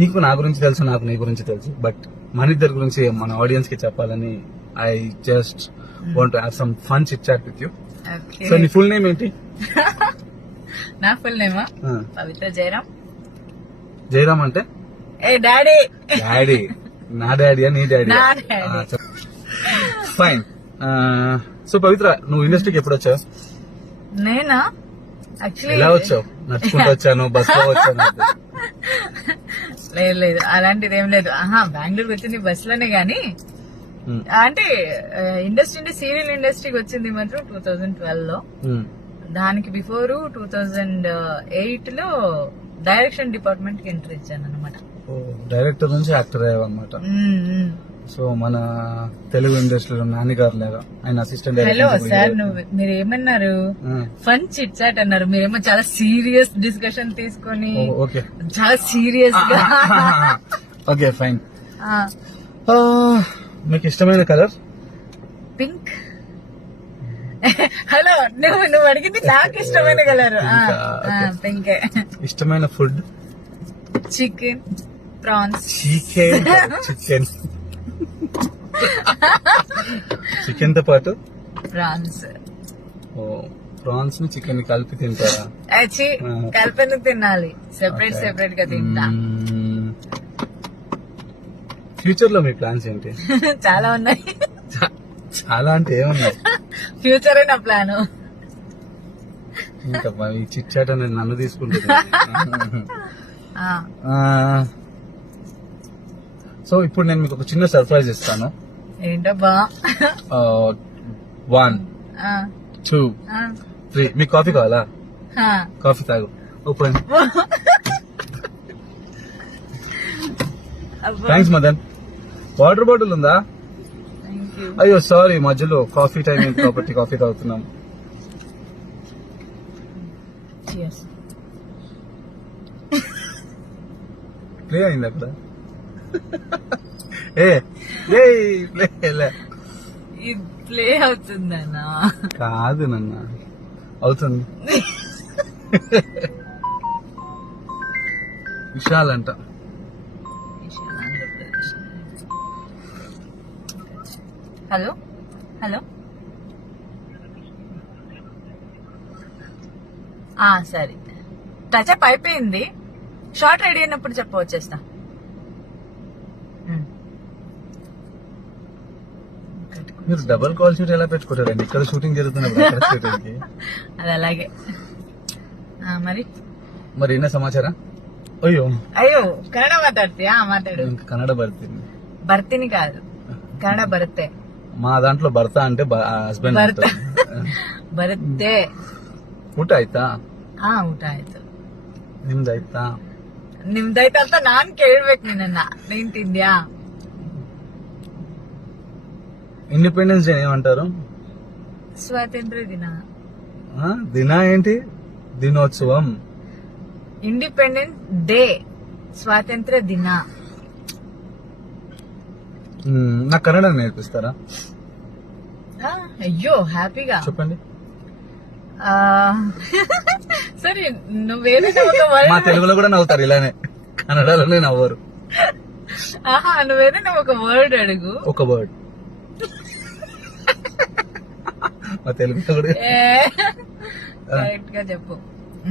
నీకు నా గురించి తెలుసు, నాకు నీ గురించి తెలుసు, బట్ మన ఇద్దరి గురించి మన ఆడియన్స్ కి చెప్పాలని I just want to have some fun chit chat with you. So నీ ఫుల్ నేమ్ ఏంటి? నా ఫుల్ నేమా పవిత్ర జయరామ్. జయరామ్ అంటే ఏ డాడీ. డాడీ నా డాడీయా నీ డాడీ? ఫైన్. సో పవిత్ర, నువ్వు ఇండస్ట్రీకి ఎప్పుడు వచ్చావు? నేనా? యాక్చువల్లీ ఎలా వచ్చావు? నడుచుకుంటూ వచ్చాను, బస్ లో వచ్చాను? లేదు అలాంటిది ఏం లేదు. బెంగళూరుకి వచ్చింది బస్ లోనే గానీ, అంటే ఇండస్ట్రీ సీరియల్ ఇండస్ట్రీకి వచ్చింది మాత్రం 2012 లో. దానికి బిఫోర్ 2008 లో డైరెక్షన్ డిపార్ట్మెంట్ కి ఎంటర్ ఇచ్చాను అనమాట. డైరెక్టర్ నుంచి యాక్టర్ అయ్యావు అనమాట. సో మన తెలుగు ఇండస్ట్రీలో నాన్నగారు లేదా, ఆయన అసిస్టెంట్ హలో సార్, మీరు ఏమన్నారు? ఫన్ చిట్ చాట్ అన్నారు. మీరేమో చాలా సీరియస్ డిస్కషన్ తీసుకొని చాలా సీరియస్ గా. Okay fine. మీకు ఇష్టమైన కలర్? పింక్. హలో, నువ్వు అడిగింది నాకు ఇష్టమైన కలర్ పింక్. ఇష్టమైన food? Chicken, prawns. Chicken chicken తో పాటు ప్రాన్స్. ప్రాన్స్ ని చికెన్ కలిపి తింటారా? కలిపి తినాలి, సెపరేట్ సెపరేట్ గా తింటా. ఫ్యూచర్ లో మీ ప్లాన్స్ ఏంటి? చాలా ఉన్నాయి. చాలా అంటే ఏమున్నాయి? ఫ్యూచర్ నా ప్లాన్. ఇంకా ఈ చిట్ చాట్ అనేది నన్ను తీసుకుంటుంది. సో ఇప్పుడు నేను మీకు ఒక చిన్న సర్ప్రైజ్ ఇస్తాను. ఏంటబ్బా? 1 2 3. మీకు కాఫీ కావాలా? కాఫీ తాగు. Open. Thanks Madan. Water bottle ఉందా? అయ్యో సారీ, మధ్యలో కాఫీ టైం అయింది కాబట్టి కాఫీ తాగుతున్నాం. ప్లే అయింది అక్కడ. ప్లే అవుతుందన్నా? కాదు నన్న, అవుతుంది. విశాల్ అంట. Hello hello. సరే, టచ్అప్ అయిపోయింది. షార్ట్ రెడీ అయినప్పుడు చెప్ప, వచ్చేస్తా. మీరు డబుల్ కాల్ షూట్ ఎలా పెట్టుకుంటారండి? ఇక్కడ షూటింగ్ జరుగుతున్నప్పుడు అది అలాగే. మరి ఏనా సమాచారం? అయ్యో కన్నడ మాట్లాడుతీయా? మాట్లాడు. కన్నడ ಬರ್ತೀನಿ. ಬರ್ತೀನಿ కాదు, కన్నడ బರುತ್ತೆ. మా దాంట్లో భర్త అంటే హస్బెండ్. ಬರುತ್ತೆ. ಊಟ ಆಯ್ತಾ? ಊಟ ಆಯ್ತು. ನಿಮ್ದಾಯ್ತಾ? ನಿಮ್ದಾಯ್ತಾ ಅಂತ ನಾನ್ ಕೇಳ್ಬೇಕು ನಿನ್ನ. ನೀನ್ ತಿಂದ್ಯಾ? ఇండిపెండెన్స్ డే ఏమంటారు? స్వాతంత్ర దిన. దిన ఏంటి? దినోత్సవం. ఇండిపెండెన్స్ డే, స్వాతంత్ర దిన. నాకు కన్నడ నేర్పిస్తారా? అయ్యో హ్యాపీగా చెప్పండి. సరే, నువ్వేదైనా ఒక వర్డ్. మా తెలుగులో కూడా నవ్వుతారు ఇలానే, కన్నడలోనే నవ్వరు. నువ్వేదైనా ఒక వర్డ్ అడుగు. ఒక వర్డ్ మా తెలుగులో కూడా కరెక్ట్ గా చెప్పు.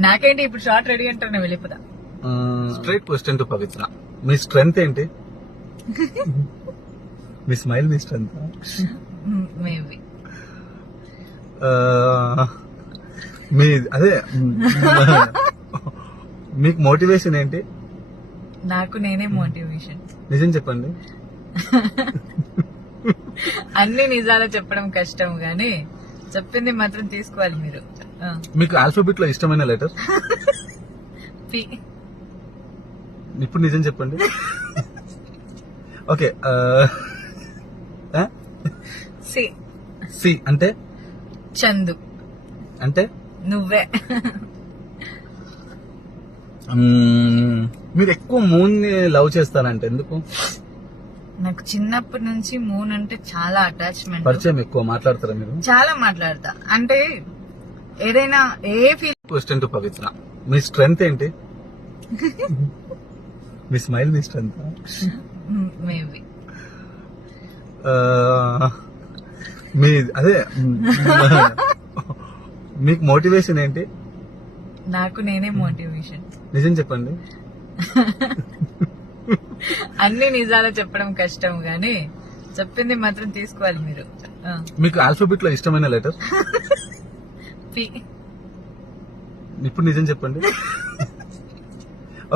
నాకేంటి ఇప్పుడు షార్ట్ రెడీ అంటారు, నేను వెళ్ళిపోతా. స్ట్రైట్ క్వశ్చన్ టు పవిత్ర, మీ స్ట్రెంగ్త్ ఏంటి? మీ స్మైల్ మీ స్ట్రెంగ్త్? మేబీ. మీ అదే మీకు మోటివేషన్ ఏంటి? నాకు నేనే మోటివేషన్. నిజం చెప్పండి. అన్ని నిజాలు చెప్పడం కష్టం గానీ చెప్పింది మాత్రం తీసుకోవాలి మీరు. మీకు ఆల్ఫాబెట్ లో ఇష్టమైన లెటర్? పి. ఇప్పుడు నిజం చెప్పండి. ఓకే. సి. సి అంటే? చందు. అంటే? నువ్వే. మీరు ఎక్కువ మూన్ ని లవ్ చేస్తారంటే ఎందుకు? నాకు చిన్నప్పటి నుంచి మూన్ అంటే చాలా అటాచ్మెంట్. పరిచయం ఎక్కువ మాట్లాడతారా మీరు? చాలా మాట్లాడతా. అంటే ఏదైనా ఏ ఫీల్. క్వశ్చన్ టు పవిత్ర, మీ స్ట్రెంగ్త్ ఏంటి? మీ స్మైల్ మీ స్ట్రెంత్. మేబీ మీ అదే మీకు మోటివేషన్ ఏంటి? నాకు నేనే మోటివేషన్. నిజం చెప్పండి. అన్ని నిజాలు చెప్పడం కష్టం గానీ చెప్పింది మాత్రం తీసుకోవాలి మీరు. మీకు ఆల్ఫాబెట్ లో ఇష్టమైన లెటర్? పి. ఇప్పుడు నిజం చెప్పండి.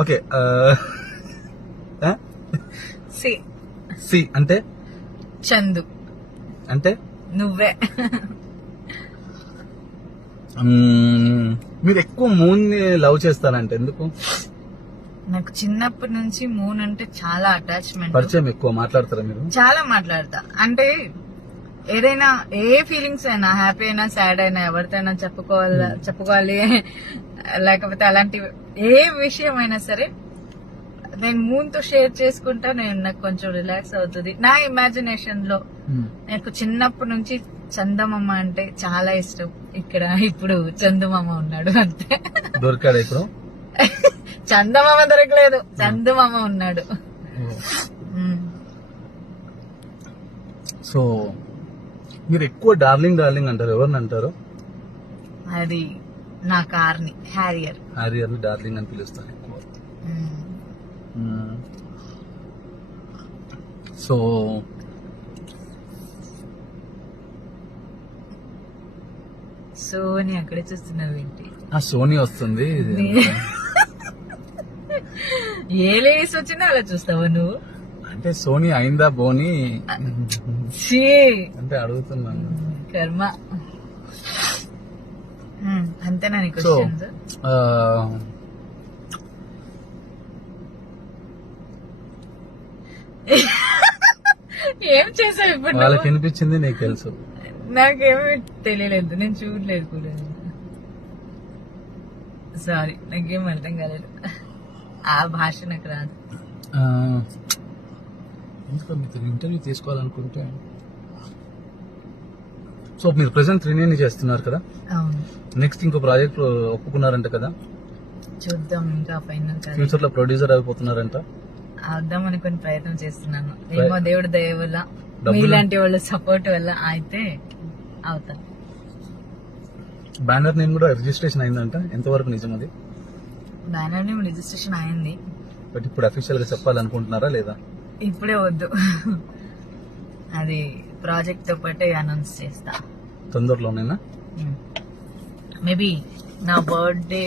ఓకే. సి. సి అంటే చందు. అంటే నువ్వే. మీరు ఎక్కువ మూన్ ని లవ్ చేస్తారంటే ఎందుకు? నాకు చిన్నప్పటి నుంచి మూన్ అంటే చాలా అటాచ్మెంట్. పరిచయం ఎక్కువ మాట్లాడతారా మీరు? చాలా మాట్లాడతా. అంటే ఏదైనా ఏ ఫీలింగ్స్ అయినా, హ్యాపీ అయినా సాడ్ అయినా ఎవరితోనైనా చెప్పుకోవాలి లేకపోతే అలాంటి ఏ విషయం అయినా సరే నేను మూన్ తో షేర్ చేసుకుంటా. నాకు కొంచెం రిలాక్స్ అవుతుంది. నా ఇమాజినేషన్ లో నాకు చిన్నప్పటి నుంచి చందమామ అంటే చాలా ఇష్టం. ఇప్పుడు చందమామ ఉన్నాడు అంతే. దొరికాడు ఇప్పుడు? చందమామ దొరకలేదు, చందమామ ఉన్నాడు. సో మీరు ఎక్కువ డార్లింగ్ డార్లింగ్ అంటారు, ఎవరిని అంటారు? అది నా కార్ని హ్యారియర్. హ్యారియర్ ని డార్లింగ్ అని పిలుస్తారు ఎక్కువ. సో సోని అక్కడే చూస్తున్నావు ఏంటి? ఆ సోనీ వస్తుంది. ఏ లేడీస్ వచ్చినా అలా చూస్తావా నువ్వు? అంటే సోనీ అయిందా బోని ఛీ, అంటే అడుగుతున్నాను. కర్మ. అంతేనా నీ సో క్వశ్చన్స్? ఏం చేసావు ఇప్పుడు? వాళ్ళకి వినిపించింది నీకు తెలుసు. నాకేమీ తెలియలేదు, నేను చూడలేదు కూడా. సారీ, నాకేం అర్థం కాలేదు. ఆ భాష నాకు రాదు. ఎందుకో మీతో ఇంటర్వ్యూ తీసుకోవాలనుకుంటే. సో మీరు ప్రెసెంట్ త్రినేని చేస్తున్నారు కదా, అవును. నెక్స్ట్ ఇంకో ప్రాజెక్ట్ ఒప్పుకున్నారంట కదా? చూద్దాం, ఇంకా ఫైనల్ కాదు. ఫ్యూచర్ లో ప్రొడ్యూసర్ అయిపోతున్నారంట? అవుదాం అనుకుని ప్రయత్నం చేస్తున్నాను. ఏమో దేవుడి దయ వల్ల, మీలాంటి వాళ్ళ సపోర్ట్ వల్ల అయితే అవుతా. బ్యానర్ నేమ్ కూడా రిజిస్ట్రేషన్ అయిందంట, ఎంతవరకు నిజం అది? బ్యానర్ నేమ్ రిజిస్ట్రేషన్ అయింది, బట్ ఇప్పుడు అఫీషియల్ గా చెప్పాలనుకుంటున్నారా లేదా? ఇప్పుడే వద్దు. అది ప్రాజెక్ట్ తో పాటే అనౌన్స్ చేస్తా తొందరలోనేనా? మేబీ నా బర్త్డే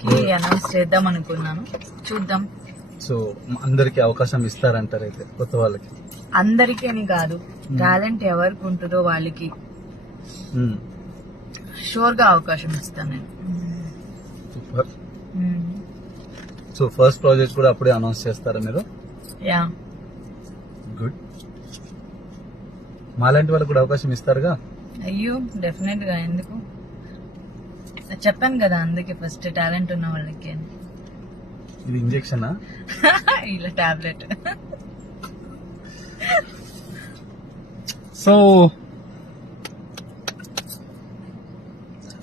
కి అనౌన్స్ చేద్దాం అనుకున్నాను, చూద్దాం. సో అందరికి అవకాశం ఇస్తారంటారు అయితే, కొత్త వాళ్ళకి? అందరికీ అని కాదు, టాలెంట్ ఎవరికి ఉంటుందో వాళ్ళకి షూర్ గా అవకాశం ఇస్తాను నేను. సూపర్. సో ఫస్ట్ ప్రాజెక్ట్ కూడా అప్పుడే అనౌన్స్ చేస్తారా మీరు? Yeah, good. మాలాంటి వాళ్ళకి కూడా అవకాశం ఇస్తారుగా? అయ్యో డెఫినెట్ గా, ఎందుకు? చెప్పాను కదా, అందుకే ఫస్ట్ టాలెంట్ ఉన్న వాళ్ళకి అని. ఇది ఇంజెక్షనా? ఇలా టాబ్లెట్. సో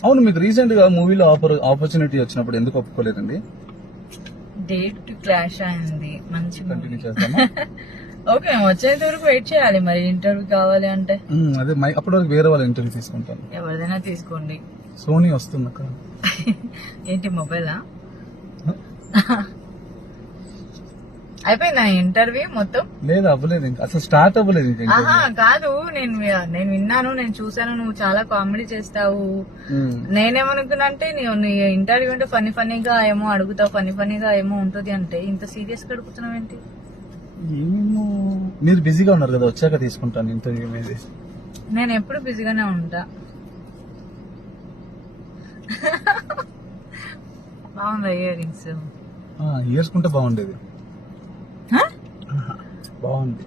అవును, మీకు రీసెంట్ గా మూవీలో ఆపర్చునిటీ వచ్చినప్పుడు ఎందుకు ఒప్పుకోలేదండి? డేట్ క్లాష్ అయింది. మంచి కంటిన్యూ చేస్తామా? ఓకే, వచ్చేంత వరకు వెయిట్ చేయాలి. మరి ఇంటర్వ్యూ కావాలి అంటే అదే అప్పటి వరకు వేరే వాళ్ళ ఇంటర్వ్యూ తీసుకుంటాను. ఎవరిదైనా తీసుకోండి. సోనీ వస్తుంది అక్కడ. ఏంటి, మొబైలా? అయిపోయిందా ఇంటర్వ్యూ మొత్తం? లేదు, అవ్వలేదు ఇంకా, అసలు స్టార్ట్ అవ్వలేదు ఇంకా. ఆహా కాదు, నేను విన్నాను, నేను చూసాను, నువ్వు చాలా కామెడీ చేస్తావు. నేనేమనుకున్నా అంటే నీ ఇంటర్వ్యూ అంటే ఫన్నీగా ఏమో అడుగుతావు, ఫన్నీగా ఏమో ఉంటుంది అంటే, ఇంత సీరియస్ గా అడుగుతున్నావు ఏంటి? ఏమో, మీరు బిజీగా ఉన్నారు కదా, వచ్చాక తీసుకుంటాను ఇంటర్వ్యూ మీద. నేను ఎప్పుడు బిజీగానే ఉంటా. బాగుందా ఇయర్ రింగ్స్? ఇయర్స్ కుంటే బాగుండేది. బాగుంది.